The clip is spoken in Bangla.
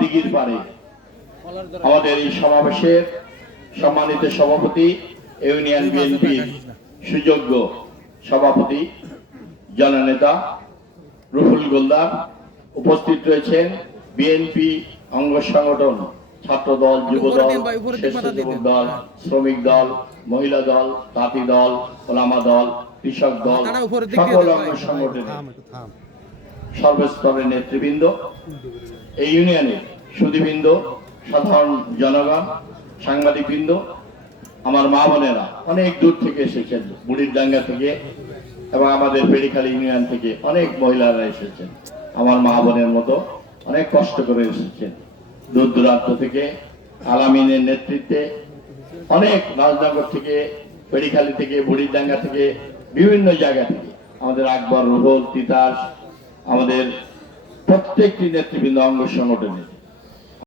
দিঘির পারে আমাদের এই সমাবেশের সম্মানিত সভাপতি ইউনিয়ন বিএনপির সুযোগ্য সভাপতি জননেতা রুহুল গোলদার উপস্থিত রয়েছেন। বিএনপি অঙ্গ সংগঠন ছাত্র দল যুব দল স্বেচ্ছাসেবক দল শ্রমিক দল মহিলা দল তাঁতি দল ওলামা দল কৃষক দল সকল অঙ্গ ভাই। সংগঠনের। সর্বস্তরের নেতৃবৃন্দ, এই ইউনিয়নে সুদীবৃন্দ সাধারণ জনগণ, সাংবাদিকবৃন্দ, আমার মা বোনেরা অনেক দূর থেকে এসেছেন, বুড়ির ডাঙ্গা থেকে এবং আমাদের পেড়িখালী ইউনিয়ন থেকে অনেক মহিলারা এসেছেন। আমার মা বোনের মতো অনেক কষ্ট করে এসেছেন। দূর দূরান্ত থেকে আলামিনের নেতৃত্বে অনেক রাজনগর থেকে, পেড়িখালী থেকে বুড়িরডাঙ্গা থেকে, বিভিন্ন জায়গা থেকে আমাদের আকবর, রুহল, তিতাস আমাদের প্রত্যেকটি নেতৃবৃন্দ অঙ্গ সংগঠনের।